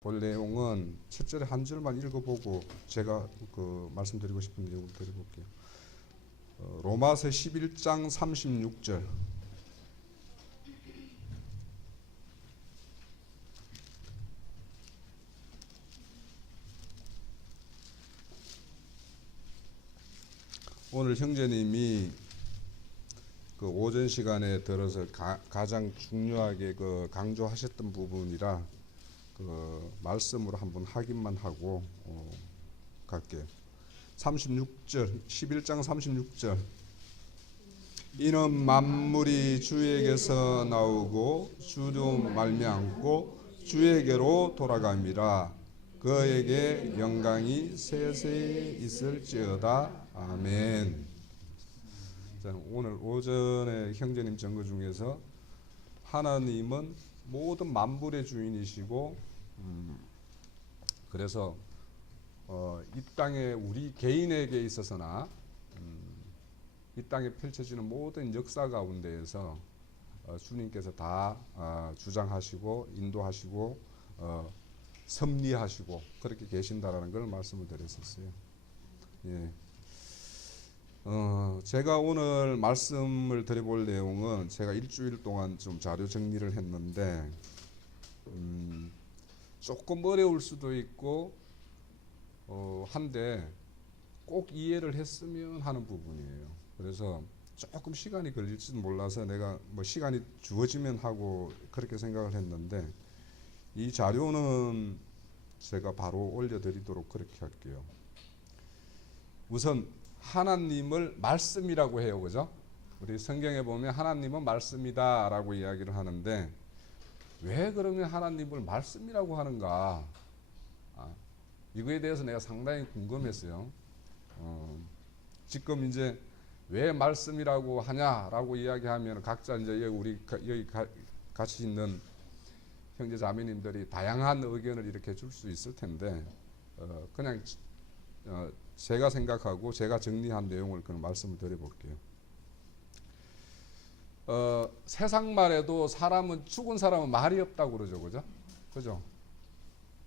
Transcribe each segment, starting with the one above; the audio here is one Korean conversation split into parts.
본 내용은 첫절에 한 절만 읽어보고 제가 말씀드리고 싶은 내용을 드려볼게요. 로마서 11장 36절. 오늘 형제님이 그 오전 시간에 들어서 가장 중요하게 강조하셨던 부분이라 말씀으로 한번 확인만 하고 갈게요. 36절, 11장 36절. 이는 만물이 주에게서 나오고 주로 말미암고 주에게로 돌아갑니다. 그에게 영광이 세세히 있을지어다. 아멘. 자, 오늘 오전에 형제님 전거 중에서 하나님은 모든 만물의 주인이시고 그래서 이 땅에 우리 개인에게 있어서나 이 땅에 펼쳐지는 모든 역사 가운데에서 주님께서 다 주장하시고 인도하시고 섭리하시고 그렇게 계신다라는 걸 말씀을 드렸었어요. 예. 제가 오늘 말씀을 드려볼 내용은 제가 일주일 동안 좀 자료 정리를 했는데 조금 어려울 수도 있고 한데 꼭 이해를 했으면 하는 부분이에요. 그래서 조금 시간이 걸릴지도 몰라서 내가 시간이 주어지면 하고 그렇게 생각을 했는데 이 자료는 제가 바로 올려드리도록 그렇게 할게요. 우선 하나님을 말씀이라고 해요. 그죠? 우리 성경에 보면 하나님은 말씀이다 라고 이야기를 하는데 왜 그러면 하나님을 말씀이라고 하는가? 이거에 대해서 내가 상당히 궁금했어요. 지금 이제 왜 말씀이라고 하냐라고 이야기하면 각자 이제 여기 같이 있는 형제 자매님들이 다양한 의견을 이렇게 줄 수 있을 텐데 그냥 제가 생각하고 제가 정리한 내용을 그냥 말씀을 드려볼게요. 세상 말에도 죽은 사람은 말이 없다고 그러죠, 그죠?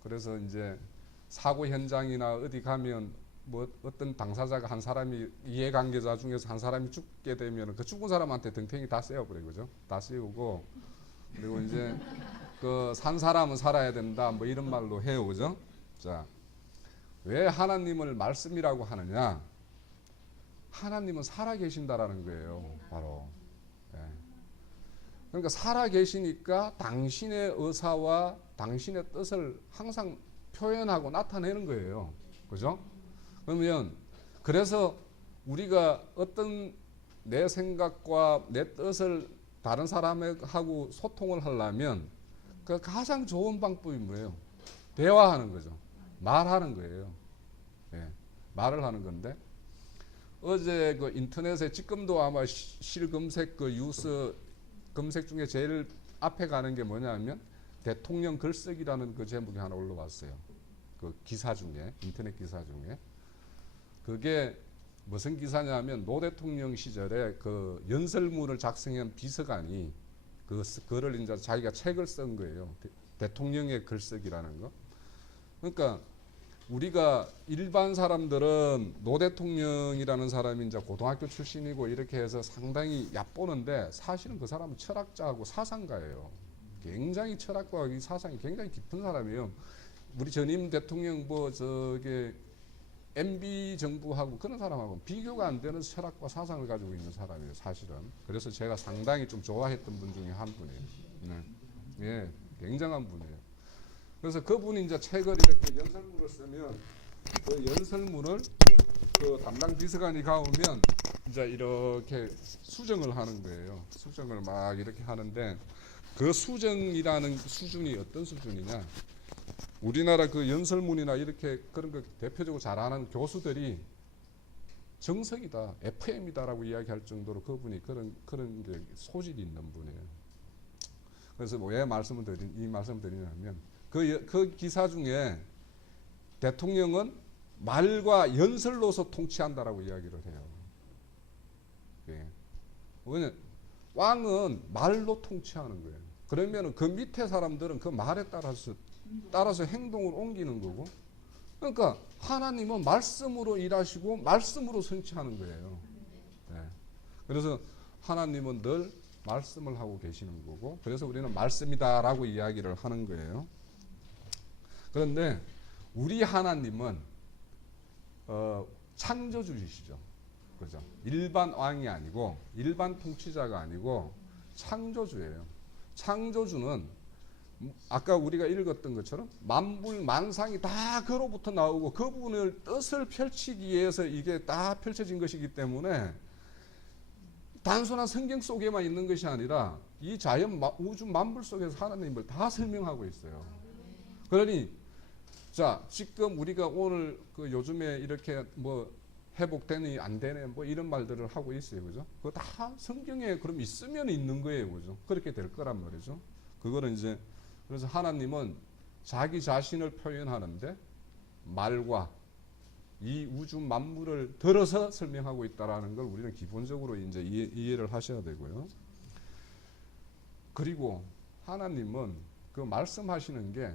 그래서 이제 사고 현장이나 어디 가면 어떤 당사자가 한 사람이 이해관계자 중에서 한 사람이 죽게 되면 그 죽은 사람한테 등탱이 다 씌워버려요, 그죠? 다 씌우고 그리고 이제 산 사람은 살아야 된다, 이런 말로 해요, 그죠? 자. 왜 하나님을 말씀이라고 하느냐? 하나님은 살아계신다라는 거예요. 바로. 예. 그러니까 살아계시니까 당신의 의사와 당신의 뜻을 항상 표현하고 나타내는 거예요. 그죠? 그러면 그래서 우리가 어떤 내 생각과 내 뜻을 다른 사람하고 소통을 하려면 그 가장 좋은 방법이 뭐예요? 대화하는 거죠. 말하는 거예요. 예, 말을 하는 건데 어제 인터넷에 지금도 아마 실검색 뉴스 검색 중에 제일 앞에 가는 게 뭐냐면 대통령 글쓰기라는 제목이 하나 올라왔어요. 기사 중에 인터넷 기사 중에 그게 무슨 기사냐면 노 대통령 시절에 연설문을 작성한 비서관이 그거를 이제 자기가 책을 쓴 거예요. 대통령의 글쓰기라는 거. 그러니까 우리가 일반 사람들은 노 대통령이라는 사람이 이제 고등학교 출신이고 이렇게 해서 상당히 얕보는데 사실은 그 사람은 철학자하고 사상가예요. 굉장히 철학과 이 사상이 굉장히 깊은 사람이에요. 우리 전임 대통령 MB 정부하고 그런 사람하고 비교가 안 되는 철학과 사상을 가지고 있는 사람이에요, 사실은. 그래서 제가 상당히 좀 좋아했던 분 중에 한 분이에요. 네. 예, 굉장한 분이에요. 그래서 그분이 이제 책을 이렇게 연설문을 쓰면 그 연설문을 담당 비서관이 가오면 이제 이렇게 수정을 하는 거예요. 수정을 막 이렇게 하는데 그 수정이라는 수준이 어떤 수준이냐? 우리나라 연설문이나 이렇게 그런 거 대표적으로 잘하는 교수들이 정석이다, FM이다라고 이야기할 정도로 그분이 그런 게 소질이 있는 분이에요. 그래서 왜 이 말씀을 드리냐면 그 기사 중에 대통령은 말과 연설로서 통치한다라고 이야기를 해요. 예. 왜냐면 왕은 말로 통치하는 거예요. 그러면 그 밑에 사람들은 그 말에 따라서 따라서 행동을 옮기는 거고. 그러니까 하나님은 말씀으로 일하시고 말씀으로 성취하는 거예요. 네. 그래서 하나님은 늘 말씀을 하고 계시는 거고, 그래서 우리는 말씀이다라고 이야기를 하는 거예요. 그런데 우리 하나님은 창조주이시죠. 그죠? 일반 왕이 아니고 일반 통치자가 아니고 창조주예요. 창조주는 아까 우리가 읽었던 것처럼 만물 만상이 다 그로부터 나오고 그분의 뜻을 펼치기 위해서 이게 다 펼쳐진 것이기 때문에 단순한 성경 속에만 있는 것이 아니라 이 자연 우주 만물 속에서 하나님을 다 설명하고 있어요. 그러니 자, 지금 우리가 오늘 그 요즘에 이렇게 뭐 회복되니 안 되네 뭐 이런 말들을 하고 있어요. 그죠? 그거 다 성경에 그럼 있으면 있는 거예요. 그죠? 그렇게 될 거란 말이죠. 그거는 이제 그래서 하나님은 자기 자신을 표현하는데 말과 이 우주 만물을 들어서 설명하고 있다라는 걸 우리는 기본적으로 이제 이해를 하셔야 되고요. 그리고 하나님은 그 말씀하시는 게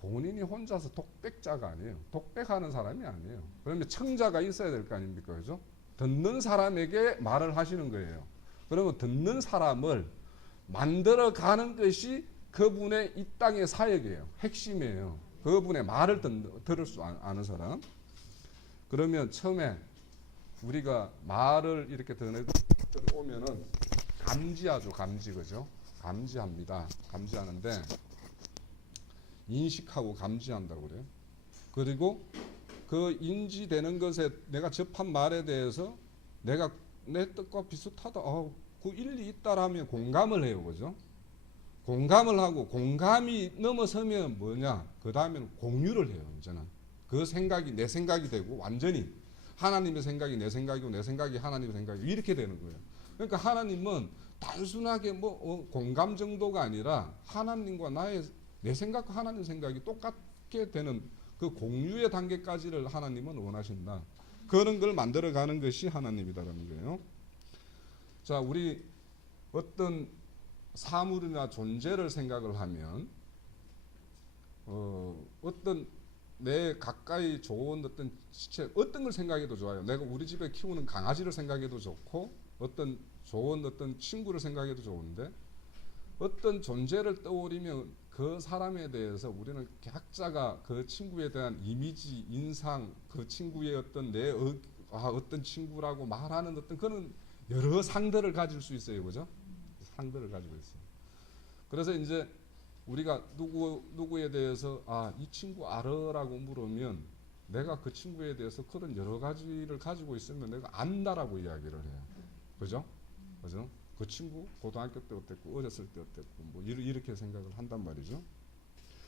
본인이 혼자서 독백자가 아니에요. 독백하는 사람이 아니에요. 그러면 청자가 있어야 될 거 아닙니까? 그죠? 듣는 사람에게 말을 하시는 거예요. 그러면 듣는 사람을 만들어가는 것이 그분의 이 땅의 사역이에요. 핵심이에요. 그분의 말을 들을 수 아는 사람. 그러면 처음에 우리가 말을 이렇게 들어오면은 감지하죠. 감지. 그죠? 감지합니다. 감지하는데 인식하고 감지한다고 그래요. 그리고 그 인지되는 것에 내가 접한 말에 대해서 내가 내 뜻과 비슷하다. 그 일리 있다라면 공감을 해요. 그죠? 공감을 하고 공감이 넘어서면 뭐냐? 그 다음에는 공유를 해요. 이제는 그 생각이 내 생각이 되고 완전히 하나님의 생각이 내 생각이고 내 생각이 하나님의 생각이고 이렇게 되는 거예요. 그러니까 하나님은 단순하게 뭐 공감 정도가 아니라 하나님과 내 생각과 하나님 생각이 똑같게 되는 그 공유의 단계까지를 하나님은 원하신다. 그런 걸 만들어가는 것이 하나님이다라는 거예요. 자, 우리 어떤 사물이나 존재를 생각을 하면 어떤 내 가까이 좋은 어떤 시체 어떤 걸 생각해도 좋아요. 내가 우리 집에 키우는 강아지를 생각해도 좋고 어떤 좋은 어떤 친구를 생각해도 좋은데 어떤 존재를 떠올리면 그 사람에 대해서 우리는 각자가 그 친구에 대한 이미지, 인상, 그 친구의 어떤 어떤 친구라고 말하는 어떤 그런 여러 상들을 가질 수 있어요. 그죠? 상들을 가지고 있어요. 그래서 이제 우리가 누구에 대해서 이 친구 알아라고 물으면 내가 그 친구에 대해서 그런 여러 가지를 가지고 있으면 내가 안다라고 이야기를 해요. 그죠? 그죠? 그 친구 고등학교 때 어땠고 어렸을 때 어땠고 뭐 이렇게 생각을 한단 말이죠.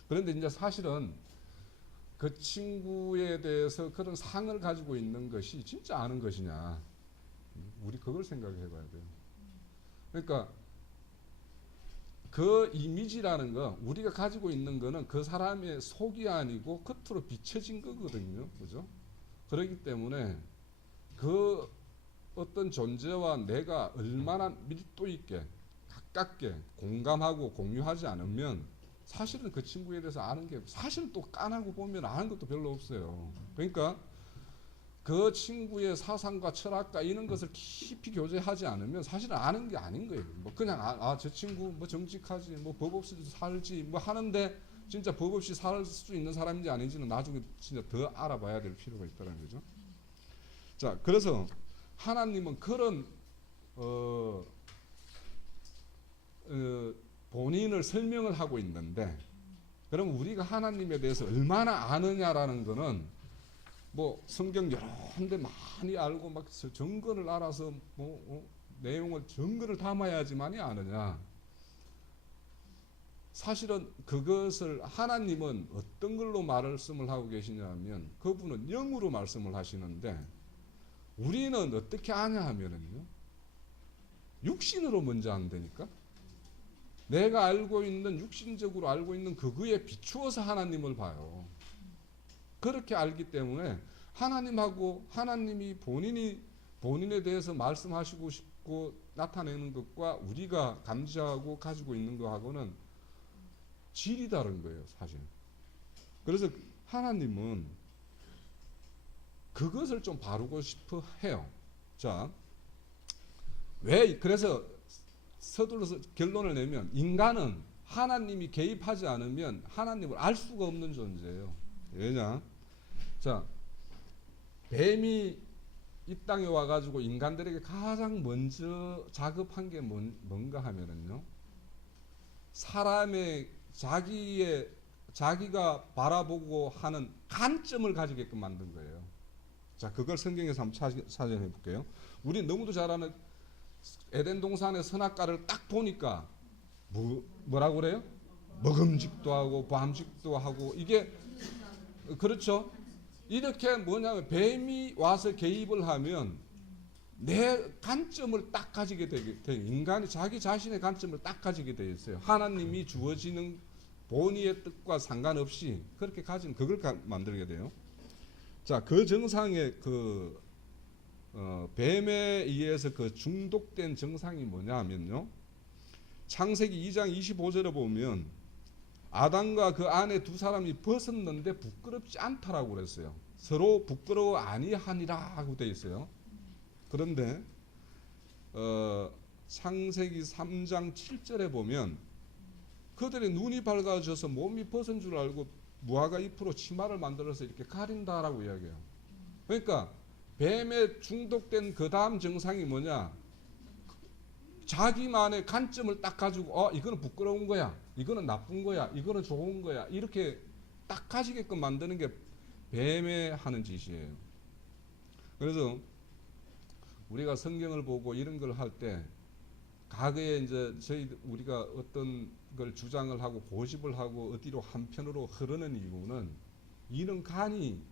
그런데 이제 사실은 그 친구에 대해서 그런 상을 가지고 있는 것이 진짜 아는 것이냐? 우리 그걸 생각해 봐야 돼요. 그러니까 그 이미지라는 거 우리가 가지고 있는 거는 그 사람의 속이 아니고 겉으로 비춰진 거거든요. 그죠? 그렇기 때문에 그 어떤 존재와 내가 얼마나 밀도 있게 가깝게 공감하고 공유하지 않으면 사실은 그 친구에 대해서 아는 게 사실은 또 까나고 보면 아는 것도 별로 없어요. 그러니까 그 친구의 사상과 철학과 이런 것을 깊이 교제하지 않으면 사실은 아는 게 아닌 거예요. 뭐 그냥 저 친구 뭐 정직하지 뭐 법 없이 살지 뭐 하는데 진짜 법 없이 살 수 있는 사람인지 아닌지는 나중에 진짜 더 알아봐야 될 필요가 있다는 거죠. 자, 그래서 하나님은 그런 본인을 설명을 하고 있는데 그럼 우리가 하나님에 대해서 얼마나 아느냐라는 거는 뭐 성경 여러 군데 많이 알고 막 정근을 알아서 내용을 정근을 담아야지만이 아느냐. 사실은 그것을 하나님은 어떤 걸로 말씀을 하고 계시냐면 그분은 영으로 말씀을 하시는데 우리는 어떻게 아냐 하면은요 육신으로 먼저 안다니까. 내가 알고 있는 육신적으로 알고 있는 그거에 비추어서 하나님을 봐요. 그렇게 알기 때문에 하나님하고 하나님이 본인에 대해서 말씀하시고 싶고 나타내는 것과 우리가 감지하고 가지고 있는 것하고는 질이 다른 거예요, 사실. 그래서 하나님은 그것을 좀 바르고 싶어 해요. 자, 왜 그래서 서둘러서 결론을 내면 인간은 하나님이 개입하지 않으면 하나님을 알 수가 없는 존재예요. 왜냐? 자, 뱀이 이 땅에 와가지고 인간들에게 가장 먼저 작업한 게 뭔가 하면은요, 사람의 자기가 바라보고 하는 관점을 가지게끔 만든 거예요. 자, 그걸 성경에서 한번 찾아해 볼게요. 우리 너무도 잘 아는 에덴 동산의 선악과를 딱 보니까 뭐라고 그래요? 먹음직도 하고 밤직도 하고, 이게 그렇죠? 이렇게 뭐냐면 뱀이 와서 개입을 하면 내 관점을 딱 가지게 되게 인간이 자기 자신의 관점을 딱 가지게 되어 있어요. 하나님이 주어지는 본의의 뜻과 상관없이 그렇게 가진 그걸 만들게 돼요. 자, 그 정상의 뱀에 의해서 그 중독된 정상이 뭐냐 하면요, 창세기 2장 25절에 보면 아담과 그 아내 두 사람이 벗었는데 부끄럽지 않다라고 그랬어요. 서로 부끄러워 아니하니라 하고 되어 있어요. 그런데 창세기 3장 7절에 보면 그들의 눈이 밝아져서 몸이 벗은 줄 알고 무화과 잎으로 치마를 만들어서 이렇게 가린다라고 이야기해요. 그러니까 뱀에 중독된 그 다음 정상이 뭐냐, 자기만의 관점을 딱 가지고 이거는 부끄러운 거야, 이거는 나쁜 거야, 이거는 좋은 거야, 이렇게 딱 가지게끔 만드는 게 뱀에 하는 짓이에요. 그래서 우리가 성경을 보고 이런 걸 할 때 과거에 이제 우리가 어떤 걸 주장을 하고 고집을 하고 어디로 한편으로 흐르는 이유는 이런 간이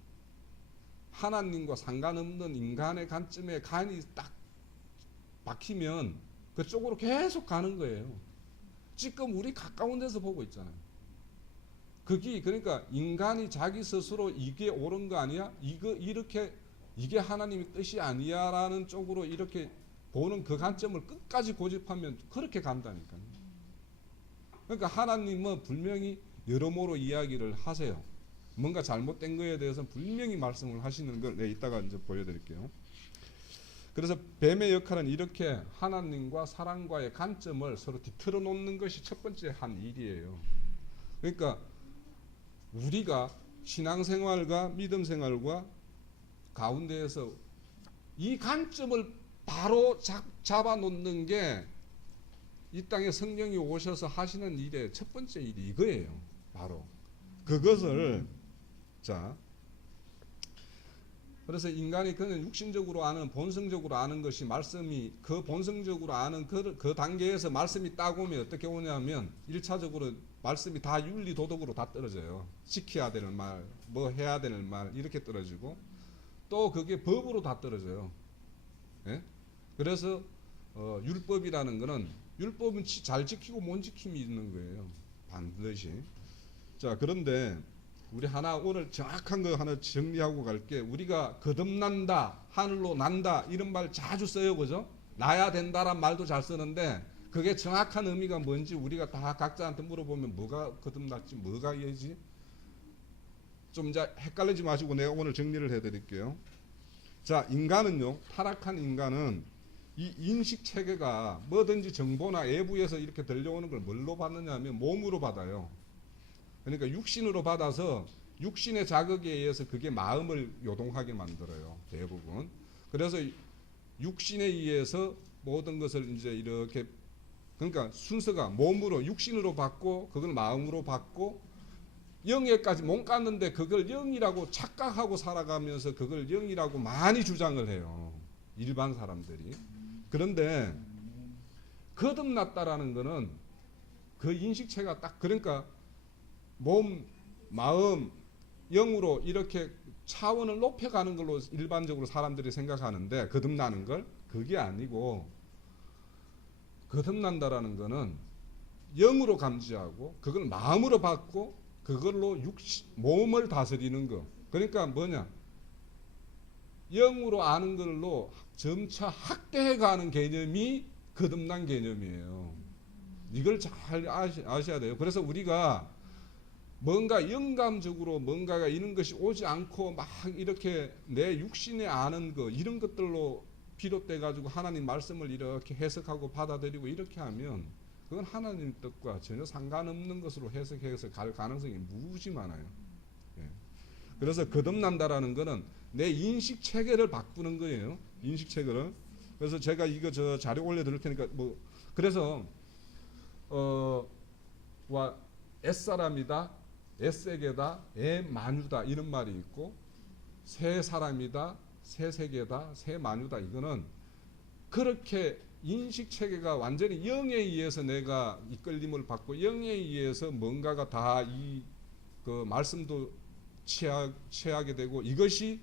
하나님과 상관없는 인간의 관점에 간이 딱 박히면 그쪽으로 계속 가는 거예요. 지금 우리 가까운 데서 보고 있잖아요. 그러니까 인간이 자기 스스로 이게 옳은 거 아니야? 이게 하나님의 뜻이 아니야라는 쪽으로 이렇게 보는 그 관점을 끝까지 고집하면 그렇게 간다니까요. 그러니까 하나님은 분명히 여러모로 이야기를 하세요. 뭔가 잘못된 거에 대해서는 분명히 말씀을 하시는 걸 이따가 이제 보여드릴게요. 그래서 뱀의 역할은 이렇게 하나님과 사람과의 관점을 서로 뒤틀어 놓는 것이 첫 번째 한 일이에요. 그러니까 우리가 신앙생활과 믿음생활과 가운데에서 이 관점을 바로 잡아놓는 게 이 땅에 성령이 오셔서 하시는 일의 첫 번째 일이 이거예요. 바로 그것을, 자, 그래서 인간이 그는 육신적으로 아는, 본성적으로 아는 것이 말씀이, 그 본성적으로 아는 그 단계에서 말씀이 딱 오면 어떻게 오냐면 1차적으로 말씀이 다 윤리 도덕으로 다 떨어져요. 지켜야 되는 말, 뭐 해야 되는 말 이렇게 떨어지고, 또 그게 법으로 다 떨어져요. 예? 그래서 율법이라는 거는 율법은 잘 지키고 못 지킴이 있는 거예요. 반드시. 자, 그런데 우리 오늘 정확한 거 하나 정리하고 갈게. 우리가 거듭난다, 하늘로 난다 이런 말 자주 써요, 그죠? 나야 된다란 말도 잘 쓰는데 그게 정확한 의미가 뭔지 우리가 다 각자한테 물어보면 뭐가 거듭났지, 뭐가 예지? 좀 이제 헷갈리지 마시고 내가 오늘 정리를 해드릴게요. 자, 인간은요, 타락한 인간은 이 인식 체계가 뭐든지 정보나 외부에서 이렇게 들려오는 걸 뭘로 받느냐 하면 몸으로 받아요. 그러니까 육신으로 받아서 육신의 자극에 의해서 그게 마음을 요동하게 만들어요, 대부분. 그래서 육신에 의해서 모든 것을 이제 이렇게, 그러니까 순서가 몸으로, 육신으로 받고 그걸 마음으로 받고 영에까지 못 갔는데 그걸 영이라고 착각하고 살아가면서 그걸 영이라고 많이 주장을 해요, 일반 사람들이. 그런데 거듭났다라는 거는 그 인식체가 딱, 그러니까 몸, 마음, 영으로 이렇게 차원을 높여가는 걸로 일반적으로 사람들이 생각하는데, 거듭나는 걸 그게 아니고, 거듭난다라는 거는 영으로 감지하고 그걸 마음으로 받고 그걸로 몸을 다스리는 거. 그러니까 뭐냐, 영으로 아는 걸로 점차 확대해가는 개념이 거듭난 개념이에요. 이걸 잘 아셔야 돼요. 그래서 우리가 뭔가 영감적으로 뭔가가 이런 것이 오지 않고 막 이렇게 내 육신에 아는 거 이런 것들로 비롯돼 가지고 하나님 말씀을 이렇게 해석하고 받아들이고 이렇게 하면 그건 하나님 뜻과 전혀 상관없는 것으로 해석해서 갈 가능성이 무지 많아요. 예. 그래서 거듭난다라는 거는 내 인식 체계를 바꾸는 거예요. 인식 체계를. 그래서 제가 이거 저 자료 올려드릴 테니까 뭐 그래서 와 옛사람이다, 옛세계다, 애만유다 이런 말이 있고 새 사람이다, 새 세계다, 새 만유다 이거는 그렇게 인식 체계가 완전히 영에 의해서 내가 이끌림을 받고 영에 의해서 뭔가가 다 이 그 말씀도 취하게 되고 이것이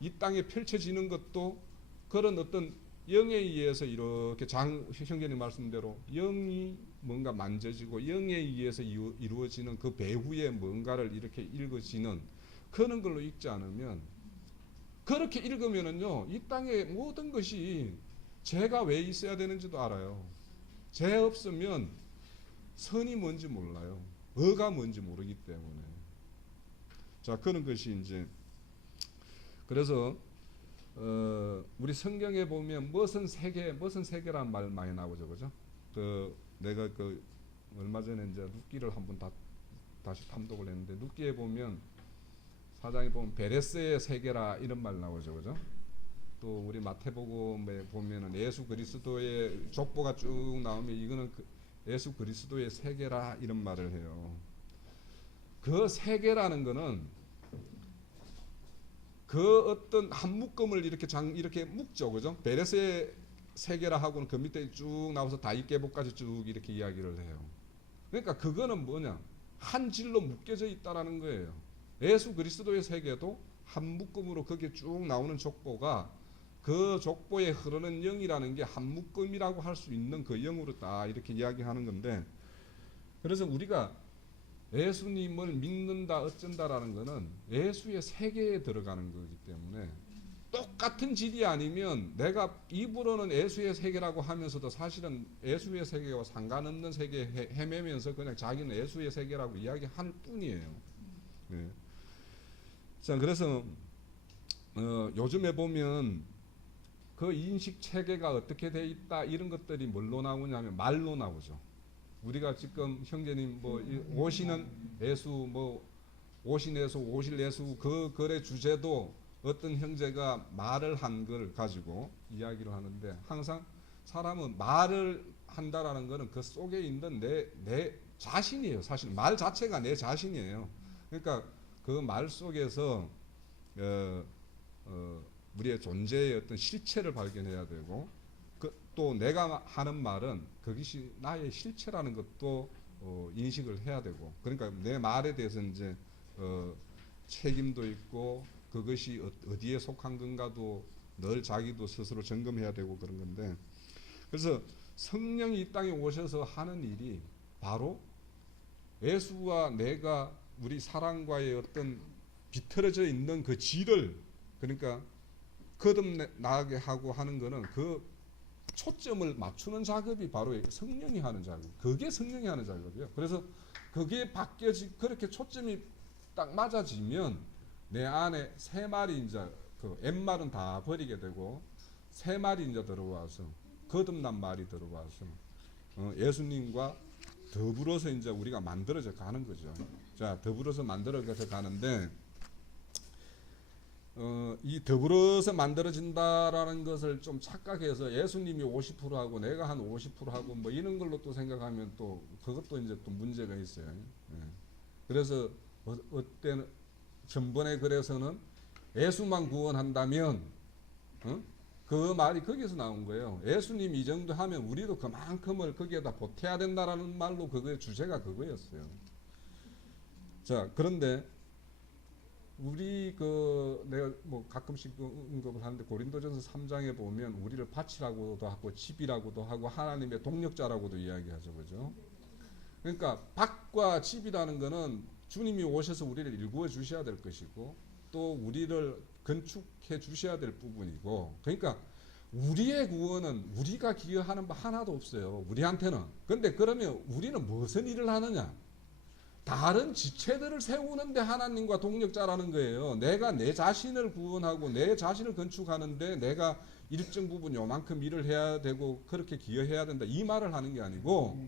이 땅에 펼쳐지는 것도 그런 어떤 영에 의해서 이렇게 형제님 말씀대로 영이 뭔가 만져지고 영에 의해서 이루어지는 그 배후에 뭔가를 이렇게 읽어지는 그런 걸로 읽지 않으면 그렇게 읽으면은요 이 땅의 모든 것이 죄가 왜 있어야 되는지도 알아요. 죄 없으면 선이 뭔지 몰라요. 의가 뭔지 모르기 때문에. 자 그런 것이 이제 그래서 우리 성경에 보면 무슨 세계란 말 많이 나오죠, 그죠? 내가 얼마 전에 이제 룻기를 한번 다시 탐독을 했는데 룻기에 보면 사장에 보면 베레스의 세계라 이런 말 나오죠, 그죠? 또 우리 마태복음에 보면은 예수 그리스도의 족보가 쭉 나오면 이거는 예수 그리스도의 세계라 이런 말을 해요. 그 세계라는 거는 그 어떤 한 묶음을 이렇게 묶죠, 그죠? 베레스의 세계라 하고는 그 밑에 쭉 나와서 다윗계보까지 쭉 이렇게 이야기를 해요. 그러니까 그거는 뭐냐? 한 질로 묶여져 있다라는 거예요. 예수 그리스도의 세계도 한 묶음으로 그게 쭉 나오는 족보가 그 족보에 흐르는 영이라는 게 한 묶음이라고 할 수 있는 그 영으로 딱 이렇게 이야기하는 건데 그래서 우리가 예수님을 믿는다 어쩐다라는 것은 예수의 세계에 들어가는 거기 때문에 똑같은 질이 아니면 내가 입으로는 예수의 세계라고 하면서도 사실은 예수의 세계와 상관없는 세계에 헤매면서 그냥 자기는 예수의 세계라고 이야기할 뿐이에요. 네. 자 그래서 요즘에 보면 그 인식 체계가 어떻게 돼 있다 이런 것들이 뭘로 나오냐면 말로 나오죠. 우리가 지금 형제님 뭐 오시는 예수 뭐 오신 예수 오실 예수 그 글의 주제도 어떤 형제가 말을 한 걸 가지고 이야기를 하는데 항상 사람은 말을 한다라는 것은 그 속에 있는 내 자신이에요. 사실 말 자체가 내 자신이에요. 그러니까 그 말 속에서 우리의 존재의 어떤 실체를 발견해야 되고 또 내가 하는 말은 그것이 나의 실체라는 것도 인식을 해야 되고 그러니까 내 말에 대해서 이제 책임도 있고 그것이 어디에 속한 건가도 늘 자기도 스스로 점검해야 되고 그런 건데 그래서 성령이 이 땅에 오셔서 하는 일이 바로 예수와 내가 우리 사랑과의 어떤 비틀어져 있는 그 질을 그러니까 거듭나게 하고 하는 거는 그 초점을 맞추는 작업이 바로 성령이 하는 작업. 그게 성령이 하는 작업이에요. 그래서 그게 그렇게 초점이 딱 맞아지면 내 안에 새 말이 이제 그 옛말은 다 버리게 되고 새 말이 이제 들어와서 거듭난 말이 들어와서 예수님과 더불어서 이제 우리가 만들어져 가는 거죠. 자, 더불어서 만들어져 가는데 이 더불어서 만들어진다라는 것을 좀 착각해서 예수님이 50%하고 내가 한 50%하고 뭐 이런 걸로 또 생각하면 또 그것도 이제 또 문제가 있어요. 예. 그래서 어때는 전번에 그래서는 예수만 구원한다면 그 말이 거기서 나온 거예요. 예수님 이 정도 하면 우리도 그만큼을 거기에다 보태야 된다라는 말로 그거의 주제가 그거였어요. 자, 그런데 우리 내가 뭐 가끔씩 언급을 하는데 고린도전서 3장에 보면 우리를 밭이라고도 하고 집이라고도 하고 하나님의 동력자라고도 이야기하죠, 그죠? 그러니까 밭과 집이라는 거는 주님이 오셔서 우리를 일구어 주셔야 될 것이고 또 우리를 건축해 주셔야 될 부분이고 그러니까 우리의 구원은 우리가 기여하는 바 하나도 없어요, 우리한테는. 근데 그러면 우리는 무슨 일을 하느냐? 다른 지체들을 세우는데 하나님과 동력자라는 거예요. 내가 내 자신을 구원하고 내 자신을 건축하는데 내가 일정 부분 요만큼 일을 해야 되고 그렇게 기여해야 된다 이 말을 하는 게 아니고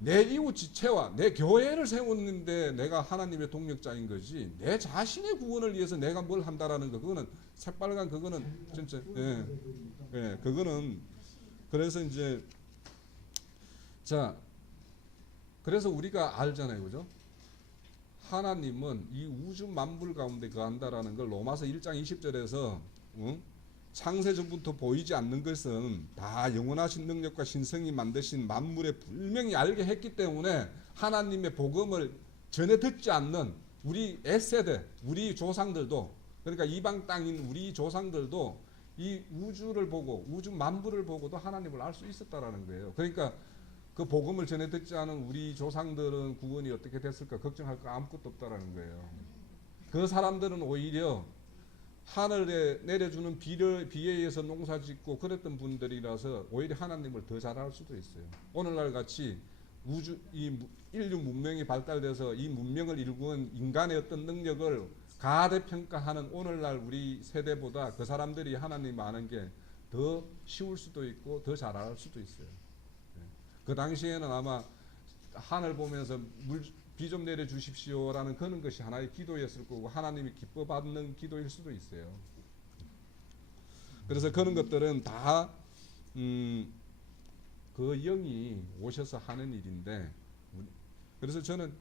내 이웃 지체와 내 교회를 세우는데 내가 하나님의 동력자인 거지 내 자신의 구원을 위해서 내가 뭘 한다라는 거 그거는 새빨간 그거는 진짜 그거는 그래서 이제 자 그래서 우리가 알잖아요, 그죠? 하나님은 이 우주 만물 가운데 거한다라는 걸 로마서 1장 20절에서 창세 전부터 보이지 않는 것은 다 영원하신 능력과 신성이 만드신 만물에 분명히 알게 했기 때문에 하나님의 복음을 전해 듣지 않는 우리 S세대, 우리 조상들도 그러니까 이방 땅인 우리 조상들도 이 우주를 보고 우주 만물을 보고도 하나님을 알 수 있었다라는 거예요. 그러니까 그 복음을 전해 듣지 않은 우리 조상들은 구원이 어떻게 됐을까 걱정할 거 아무것도 없다라는 거예요. 그 사람들은 오히려 하늘에 내려주는 비에 의해서 농사 짓고 그랬던 분들이라서 오히려 하나님을 더 잘 알 수도 있어요. 오늘날 같이 인류 문명이 발달돼서 이 문명을 일구는 인간의 어떤 능력을 가대평가하는 오늘날 우리 세대보다 그 사람들이 하나님 아는 게 더 쉬울 수도 있고 더 잘 알 수도 있어요. 그 당시에는 아마 하늘 보면서 비 좀 내려 주십시오라는 그런 것이 하나의 기도였을 거고 하나님이 기뻐 받는 기도일 수도 있어요. 그래서 그런 것들은 다 그 영이 오셔서 하는 일인데 그래서 저는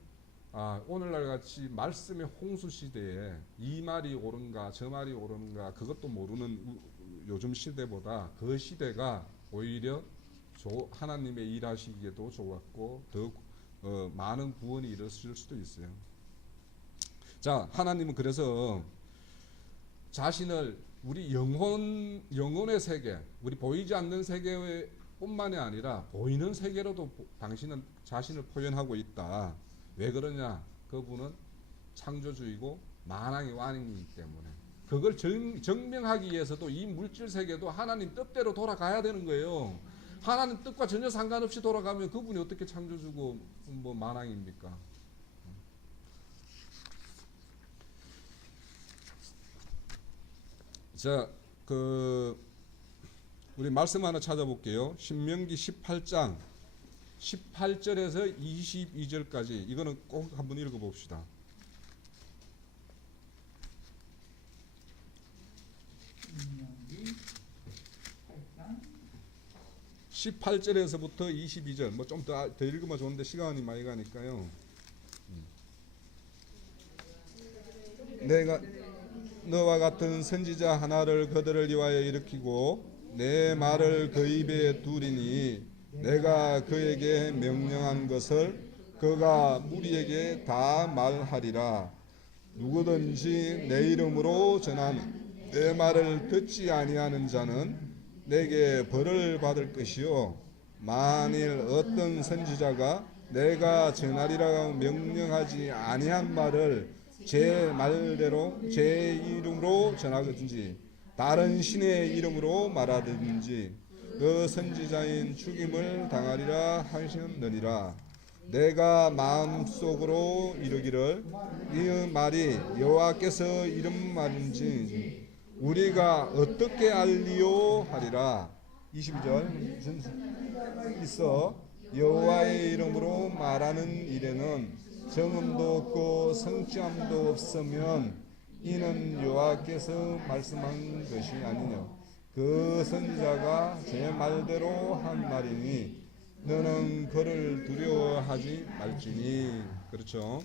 오늘날 같이 말씀의 홍수 시대에 이 말이 옳은가 저 말이 옳은가 그것도 모르는 요즘 시대보다 그 시대가 오히려 하나님의 일하시기에도 좋았고 더 많은 구원이 이루어질 수도 있어요. 자, 하나님은 그래서 자신을 우리 영혼의 세계, 우리 보이지 않는 세계뿐만이 아니라 보이는 세계로도 당신은 자신을 표현하고 있다. 왜 그러냐? 그분은 창조주이고 만왕의 왕이기 때문에 그걸 증명하기 위해서도 이 물질 세계도 하나님 뜻대로 돌아가야 되는 거예요. 하나님 뜻과 전혀 상관없이 돌아가면 그분이 어떻게 창조주고 뭐 만왕입니까? 자, 우리 말씀 하나 찾아볼게요. 신명기 18장 18절에서 22절까지 이거는 꼭 한번 읽어봅시다. 18절에서부터 22절 뭐 좀 더 읽으면 좋은데 시간이 많이 가니까요. 내가 너와 같은 선지자 하나를 그들을 위하여 일으키고 내 말을 그 입에 두리니 내가 그에게 명령한 것을 그가 무리에게 다 말하리라. 누구든지 내 이름으로 전한 내 말을 듣지 아니하는 자는 내게 벌을 받을 것이요 만일 어떤 선지자가 내가 전하리라 명령하지 아니한 말을 제 말대로 제 이름으로 전하든지 다른 신의 이름으로 말하든지 그 선지자인 죽임을 당하리라 하셨느니라. 내가 마음속으로 이르기를 이 말이 여호와께서 이런 말인지 우리가 어떻게 알리요 하리라. 22절 있어 여호와의 이름으로 말하는 일에는 정음도 없고 성취함도 없으면 이는 여호와께서 말씀한 것이 아니냐. 그 선지자가 제 말대로 한 말이니 너는 그를 두려워하지 말지니. 그렇죠.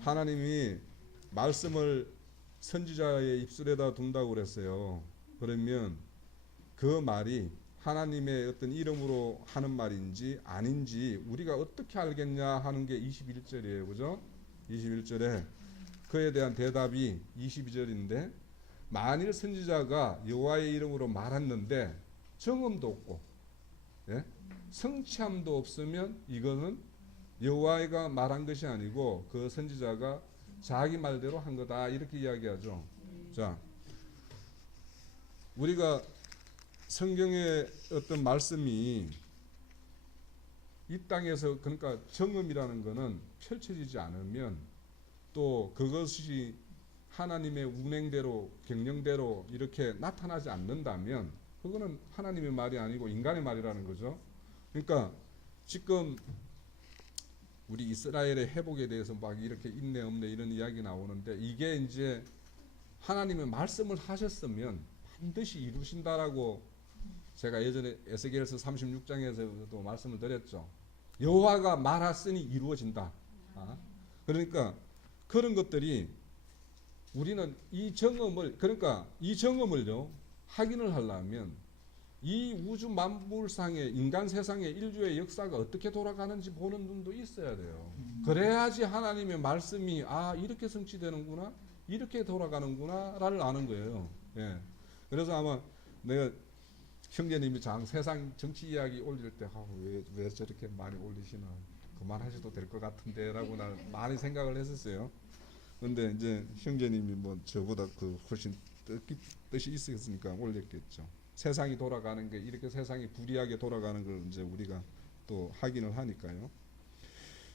하나님이 말씀을 선지자의 입술에다 둔다고 그랬어요. 그러면 그 말이 하나님의 어떤 이름으로 하는 말인지 아닌지 우리가 어떻게 알겠냐 하는 게 21절이에요. 그죠? 21절에 그에 대한 대답이 22절인데 만일 선지자가 여호와의 이름으로 말했는데 정음도 없고 성취함도 없으면 이거는 여호와가 말한 것이 아니고 그 선지자가 자기 말대로 한 거다 이렇게 이야기하죠. 자, 우리가 성경의 어떤 말씀이 이 땅에서 그러니까 정음이라는 거는 펼쳐지지 않으면 또 그것이 하나님의 운행대로 경영대로 이렇게 나타나지 않는다면 그거는 하나님의 말이 아니고 인간의 말이라는 거죠. 그러니까 지금 우리 이스라엘의 회복에 대해서 막 이렇게 있네 없네 이런 이야기 나오는데 이게 이제 하나님의 말씀을 하셨으면 반드시 이루신다라고 제가 예전에 에스겔서 36장에서도 말씀을 드렸죠. 여호와가 말하시니 이루어진다. 그러니까 그런 것들이 우리는 이 정음을 그러니까 이 정음을요 확인을 하려면 이 우주 만물상의 인간 세상의 인류의 역사가 어떻게 돌아가는지 보는 눈도 있어야 돼요. 그래야지 하나님의 말씀이 이렇게 성취되는구나 이렇게 돌아가는구나를 아는 거예요. 예. 그래서 아마 내가 형제님이 세상 정치 이야기 올릴 때 왜 저렇게 많이 올리시나 그만하셔도 될 것 같은데라고 나는 많이 생각을 했었어요. 근데 이제 형제님이 뭐 저보다 그 훨씬 뜻이 있었으니까 올렸겠죠. 세상이 돌아가는 게 이렇게 세상이 불이하게 돌아가는 걸 이제 우리가 또 확인을 하니까요.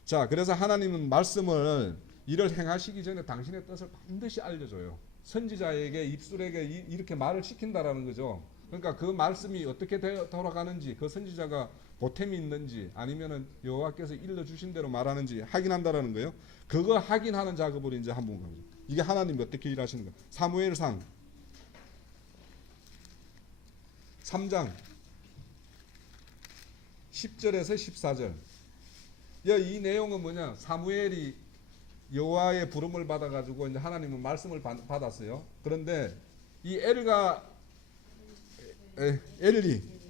자, 그래서 하나님은 말씀을 이를 행하시기 전에 당신의 뜻을 반드시 알려줘요. 선지자에게 입술에게 이렇게 말을 시킨다라는 거죠. 그러니까 그 말씀이 어떻게 돌아가는지 그 선지자가 보탬이 있는지 아니면은 여호와께서 일러주신 대로 말하는지 확인한다라는 거예요. 그거 확인하는 작업을 이제 한번 가보죠. 이게 하나님이 어떻게 일하시는가. 사무엘상 3장 10절에서 14절. 이 내용은 뭐냐? 사무엘이 여호와의 부름을 받아가지고 이제 하나님은 말씀을 받았어요. 그런데 이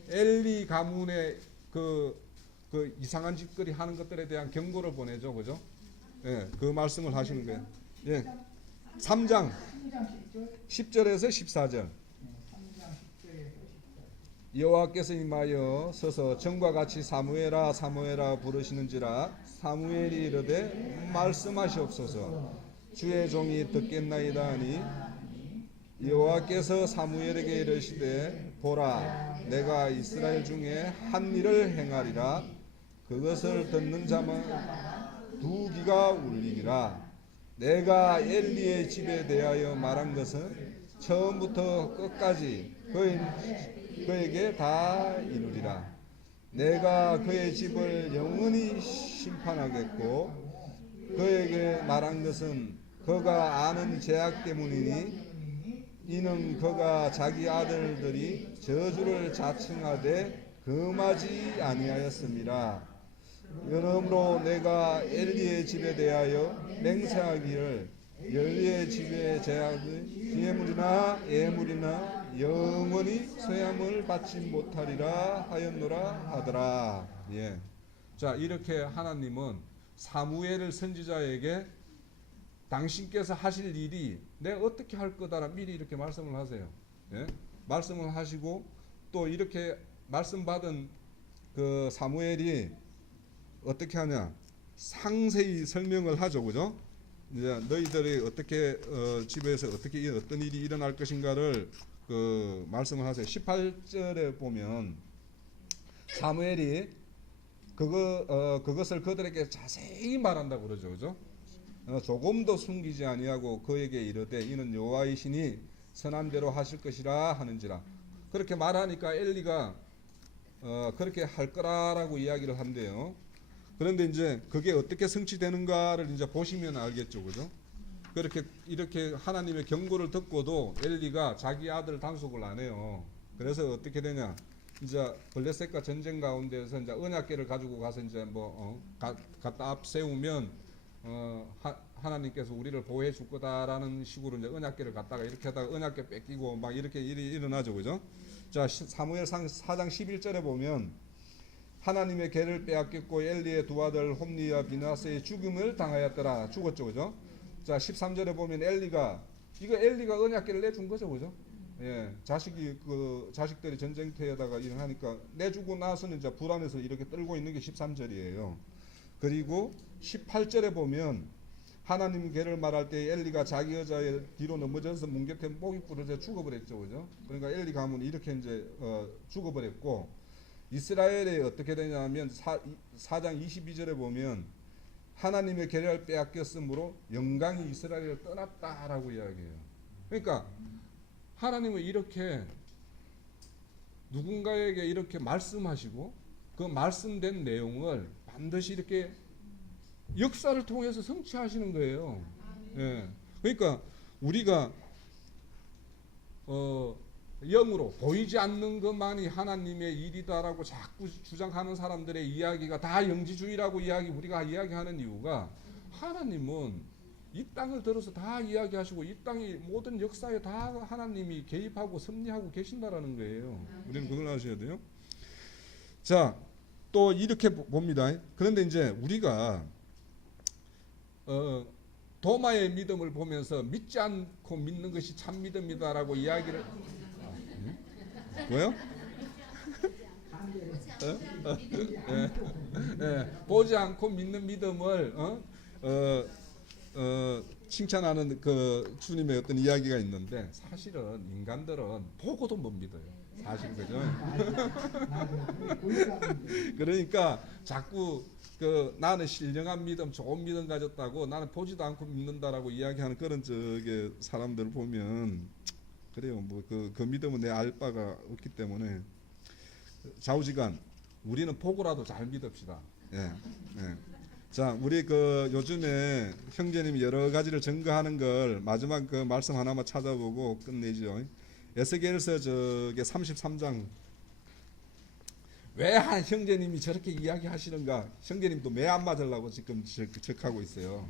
엘리 가문의 그 이상한 짓거리 하는 것들에 대한 경고를 보내죠, 그죠? 예, 그 말씀을 하시는 거예요. 예, 3장 10절에서 14절. 여호와께서 임하여 서서 전과 같이 사무엘아 사무엘아 부르시는지라 사무엘이 이르되 말씀하시옵소서 주의 종이 듣겠나이다 하니 여호와께서 사무엘에게 이르시되 보라 내가 이스라엘 중에 한 일을 행하리라 그것을 듣는 자만 두 귀가 울리리라 내가 엘리의 집에 대하여 말한 것은 처음부터 끝까지 그에게 다 이루리라. 내가 그의 집을 영원히 심판하겠고 그에게 말한 것은 그가 아는 죄악 때문이니 이는 그가 자기 아들들이 저주를 자청하되 금하지 아니하였음이라. 여러므로 내가 엘리의 집에 대하여 맹세하기를 엘리의 집의 죄악의 피해물이나 예물이나 영원히 쇠함을 받지 못하리라 하였노라 하더라. 예. 자, 이렇게 하나님은 사무엘 선지자에게 당신께서 하실 일이 내가 어떻게 할 거다라 미리 이렇게 말씀을 하세요. 예? 말씀을 하시고 또 이렇게 말씀 받은 그 사무엘이 어떻게 하냐? 상세히 설명을 하죠, 그죠? 이제 너희들이 어떻게 집에서 어떻게 어떤 일이 일어날 것인가를 그 말씀을 하세요. 18절에 보면 사무엘이 그것을 그들에게 자세히 말한다고 그러죠, 그죠? 조금도 숨기지 아니하고 그에게 이르되 이는 여호와이시니 선한 대로 하실 것이라 하는지라. 그렇게 말하니까 엘리가 그렇게 할 거라라고 이야기를 한대요. 그런데 이제 그게 어떻게 성취되는가를 이제 보시면 알겠죠, 그죠? 그렇게 이렇게 하나님의 경고를 듣고도 엘리가 자기 아들 단속을 안 해요. 그래서 어떻게 되냐? 이제 블레셋과 전쟁 가운데서 이제 언약궤를 가지고 가서 이제 갖다 앞 세우면 하나님께서 우리를 보호해 줄 거다라는 식으로 이제 언약궤를 갖다가 이렇게 하다가 언약궤 뺏기고 막 이렇게 일이 일어나죠, 그죠? 자, 사무엘상 4장 11절에 보면 하나님의 궤를 빼앗겼고 엘리의 두 아들 홈니와 비나스의 죽음을 당하였더라. 죽었죠, 그죠? 자, 13절에 보면 엘리가 언약궤를 내준 거죠, 그죠? 예, 자식들이 전쟁터에다가 일어나니까 내주고 나서는 이제 불안해서 이렇게 떨고 있는 게 13절이에요. 그리고 18절에 보면 하나님 궤를 말할 때 엘리가 자기 여자의 뒤로 넘어져서 뭉게태 목이 부러져 죽어버렸죠, 그죠? 그러니까 엘리 가문이 이렇게 이제 죽어버렸고 이스라엘에 어떻게 되냐면 4장 22절에 보면 하나님의 계략을 빼앗겼으므로 영광이 이스라엘을 떠났다라고 이야기해요. 그러니까 하나님은 이렇게 누군가에게 이렇게 말씀하시고 그 말씀된 내용을 반드시 이렇게 역사를 통해서 성취하시는 거예요. 예. 그러니까 우리가 영으로 보이지 않는 것만이 하나님의 일이다라고 자꾸 주장하는 사람들의 이야기가 다 영지주의라고 우리가 이야기하는 이유가 하나님은 이 땅을 들어서 다 이야기하시고 이 땅의 모든 역사에 다 하나님이 개입하고 섭리하고 계신다라는 거예요. 우리는 그걸 아셔야 돼요. 자, 또 이렇게 봅니다. 그런데 이제 우리가 도마의 믿음을 보면서 믿지 않고 믿는 것이 참 믿음이다라고 이야기를 뭐요? 보지 않고 믿는 믿음을 칭찬하는 그 주님의 어떤 이야기가 있는데 사실은 인간들은 보고도 못 믿어요. 사실 그죠? 그러니까 자꾸 나는 신령한 믿음, 좋은 믿음 가졌다고 나는 보지도 않고 믿는다라고 이야기하는 그런 사람들을 보면 그래요. 뭐 그 믿음은 내 알 바가 없기 때문에 좌우지간 우리는 보고라도 잘 믿읍시다. 예. 예. 자, 우리 요즘에 형제님이 여러 가지를 증거하는 걸 마지막 그 말씀 하나만 찾아보고 끝내죠. 에스겔서 33장. 왜 한 형제님이 저렇게 이야기하시는가? 형제님도 매 안 맞으려고 지금 적하고 있어요.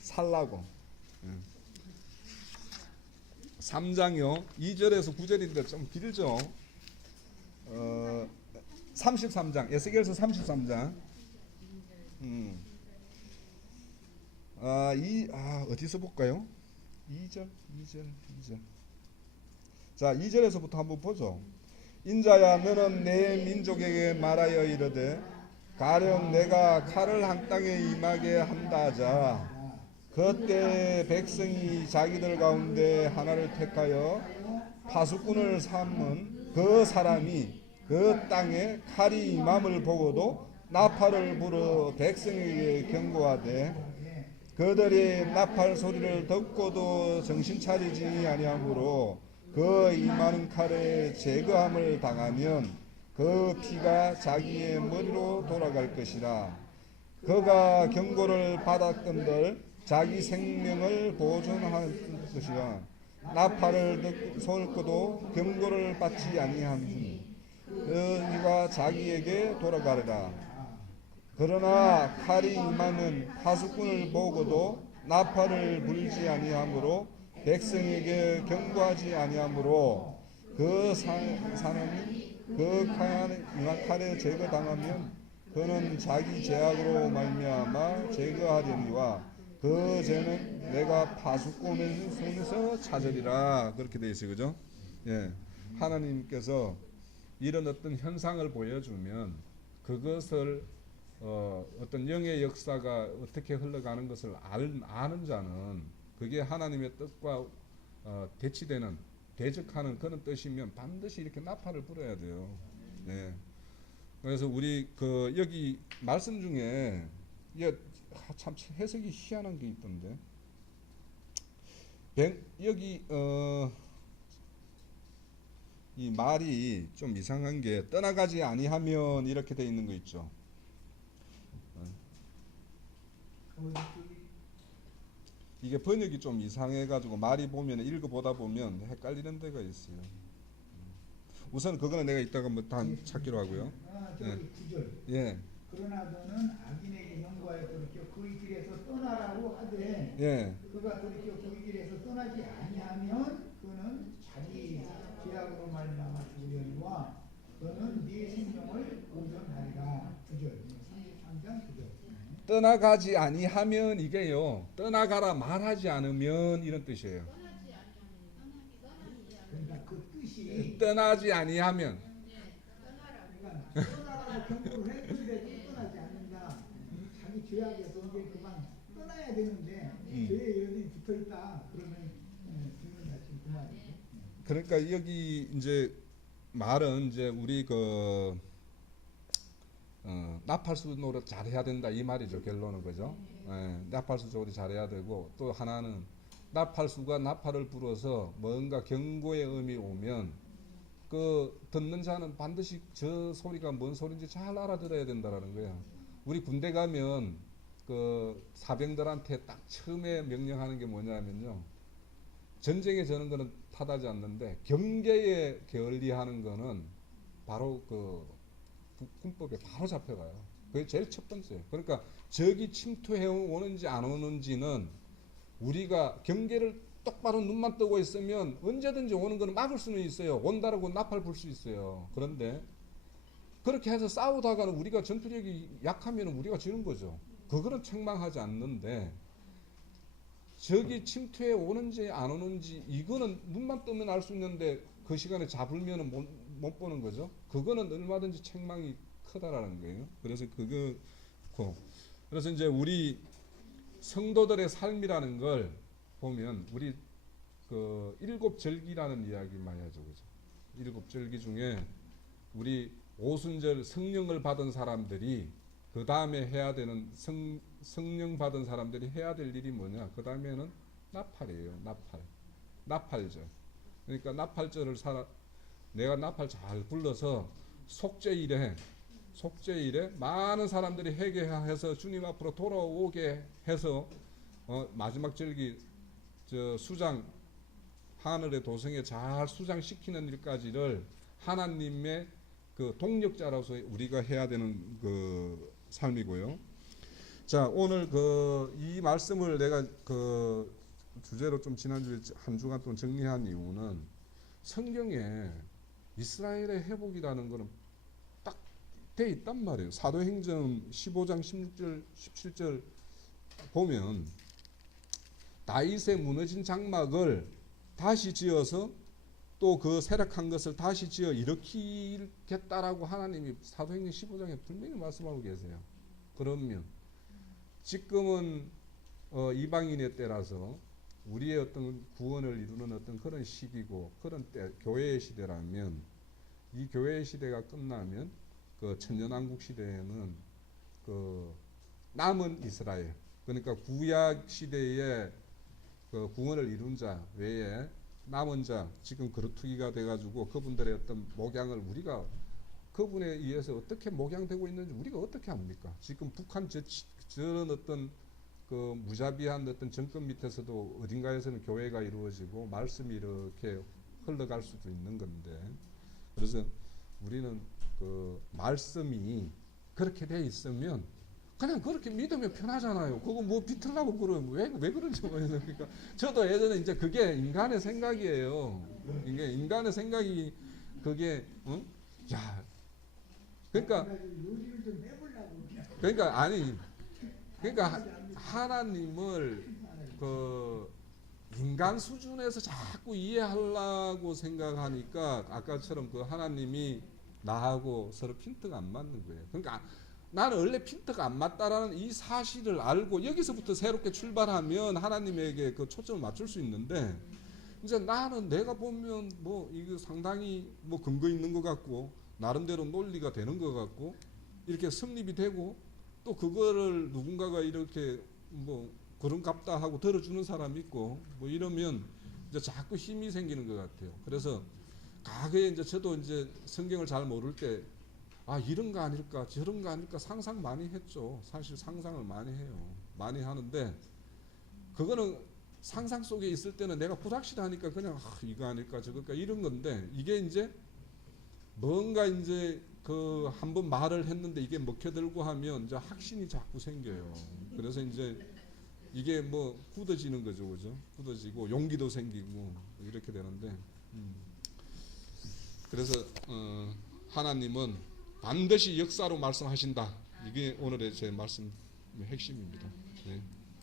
살라고. 3장이요. 2절에서 9절인데 좀 길죠. 33장. 에스겔서 33장. 어디서 볼까요? 2절. 자, 2절에서부터 한번 보죠. 인자야, 너는 내 민족에게 말하여 이르되 가령 내가 칼을 한 땅에 임하게 한다 하자. 그때 백성이 자기들 가운데 하나를 택하여 파수꾼을 삼은 그 사람이 그 땅에 칼이 임함을 보고도 나팔을 불어 백성에게 경고하되 그들이 나팔 소리를 듣고도 정신 차리지 아니하므로 그 임하는 칼에 제거함을 당하면 그 피가 자기의 머리로 돌아갈 것이라. 그가 경고를 받았던들 자기 생명을 보존할 것이라. 나팔을 쏟고도 경고를 받지 아니함이 그가 자기에게 돌아가리라. 그러나 칼이 임하면 파수꾼을 보고도 나팔을 불지 아니하므로 백성에게 경고하지 아니하므로 그 사람이 그 칼에 제거당하면 그는 자기 죄악으로 말미암아 제거하려니와 그 죄는 내가 파수꾼의 손에서 찾으리라. 그렇게 되어 있어요. 그죠? 예. 하나님께서 이런 어떤 현상을 보여주면 그것을 어떤 영의 역사가 어떻게 흘러가는 것을 아는 자는 그게 하나님의 뜻과 대치되는 대적하는 그런 뜻이면 반드시 이렇게 나팔을 불어야 돼요. 네. 그래서 우리 여기 말씀 중에 참 해석이 희한한 게 있던데 여기 이 말이 좀 이상한 게 떠나가지 아니하면 이렇게 돼 있는 거 있죠. 이게 번역이 좀 이상해가지고 말이 보면 읽어보다 보면 헷갈리는 데가 있어요. 우선 그거는 내가 이따가 뭐 다 찾기로 하고요. 저기 9절. 예. 그러나 너는 악인에게 경고하여 돌이켜 그의 길에서 떠나라고 하되 예. 그가 돌이켜 그의 길에서 떠나지 아니하면 그는 자기 죄악으로 말미암아 죽으려니와 너는 네 생명을 보존하리라. 9절. 33장 9절. 떠나가지 아니하면 이게요. 떠나가라 말하지 않으면 이런 뜻이에요. 그러니까 그 뜻이 떠나지 아니하면 그러니까 떠나라고 경고를 했는데 떠나지 않는다. 자기 죄악에서 이제 그만 떠나야 되는데 죄에 여전히 붙어 있다. 그러면 그러니까 여기 이제 말은 이제 우리 나팔수 노릇 잘해야 된다 이 말이죠. 결론은 그죠? 예, 나팔수 조리 잘해야 되고 또 하나는 나팔수가 나팔을 불어서 뭔가 경고의 음이 오면 그 듣는 자는 반드시 저 소리가 뭔 소리인지 잘 알아들어야 된다라는 거예요. 우리 군대 가면 그 사병들한테 딱 처음에 명령하는 게 뭐냐면요. 전쟁에 저는 거는 탓하지 않는데 경계에 게을리하는 거는 바로 그 군법에 바로 잡혀가요. 그게 제일 첫 번째. 그러니까 적이 침투해 오는지 안 오는지는 우리가 경계를 똑바로 눈만 뜨고 있으면 언제든지 오는 거는 막을 수는 있어요. 온다라고 나팔 불 수 있어요. 그런데 그렇게 해서 싸우다가는 우리가 전투력이 약하면 우리가 지는 거죠. 그거는 책망하지 않는데 적이 침투해 오는지 안 오는지 이거는 눈만 뜨면 알 수 있는데 그 시간에 잡으면 못 보는 거죠. 그거는 얼마든지 책망이 크다라는 거예요. 그래서 그래서 이제 우리 성도들의 삶이라는 걸 보면 우리 그 일곱 절기라는 이야기 많이 하죠, 그죠? 일곱 절기 중에 우리 오순절 성령을 받은 사람들이 그 다음에 해야 되는 성령 받은 사람들이 해야 될 일이 뭐냐? 그 다음에는 나팔이에요, 나팔절. 그러니까 나팔절을 내가 나팔 잘 불러서 속죄일에 많은 사람들이 회개해서 주님 앞으로 돌아오게 해서 마지막 절기 수장 하늘의 도성에 잘 수장시키는 일까지를 하나님의 그 동력자로서 우리가 해야 되는 그 삶이고요. 자, 오늘 이 말씀을 내가 그 주제로 좀 지난주에 한 주간 동안 정리한 이유는 성경에 이스라엘의 회복이라는 거는 딱 돼 있단 말이에요. 사도행전 15장 16절 17절 보면 다윗의 무너진 장막을 다시 지어서 또 그 쇠락한 것을 다시 지어 일으키겠다라고 하나님이 사도행전 15장에 분명히 말씀하고 계세요. 그러면 지금은 이방인의 때라서 우리의 어떤 구원을 이루는 어떤 그런 시기고 그런 때 교회의 시대라면 이 교회의 시대가 끝나면 그 천년왕국 시대에는 그 남은 이스라엘 그러니까 구약 시대에 그 구원을 이룬 자 외에 남은 자 지금 그루터기가 돼가지고 그분들의 어떤 목양을 우리가 그분에 의해서 어떻게 목양되고 있는지 우리가 어떻게 압니까? 지금 북한 저런 어떤 그 무자비한 어떤 정권 밑에서도 어딘가에서는 교회가 이루어지고 말씀이 이렇게 흘러갈 수도 있는 건데 그래서 우리는 그 말씀이 그렇게 돼 있으면 그냥 그렇게 믿으면 편하잖아요. 그거 뭐 비틀라고 그러면 왜 그런지 모르겠어요. 그러니까 저도 예전에 이제 그게 인간의 생각이에요. 이게 인간의 생각이 그게 야 그러니까 하나님을 그 인간 수준에서 자꾸 이해하려고 생각하니까 아까처럼 그 하나님이 나하고 서로 핀트가 안 맞는 거예요. 그러니까 나는 원래 핀트가 안 맞다라는 이 사실을 알고 여기서부터 새롭게 출발하면 하나님에게 그 초점을 맞출 수 있는데 이제 나는 내가 보면 뭐 이거 상당히 뭐 근거 있는 것 같고 나름대로 논리가 되는 것 같고 이렇게 성립이 되고 또 그거를 누군가가 이렇게 뭐 그런갑다 하고 들어주는 사람이 있고 뭐 이러면 이제 자꾸 힘이 생기는 것 같아요. 그래서 과거에 이제 저도 이제 성경을 잘 모를 때 이런 거 아닐까 저런 거 아닐까 상상 많이 했죠. 사실 상상을 많이 해요. 많이 하는데 그거는 상상 속에 있을 때는 내가 불확실하니까 그냥 이거 아닐까 저걸까 이런 건데 이게 이제 뭔가 이제 그 한번 말을 했는데 이게 먹혀들고 하면 이제 확신이 자꾸 생겨요. 그래서 이제 이게 뭐 굳어지는 거죠, 그죠? 굳어지고 용기도 생기고 이렇게 되는데 그래서 하나님은 반드시 역사로 말씀하신다. 이게 오늘의 제 말씀 핵심입니다. 네.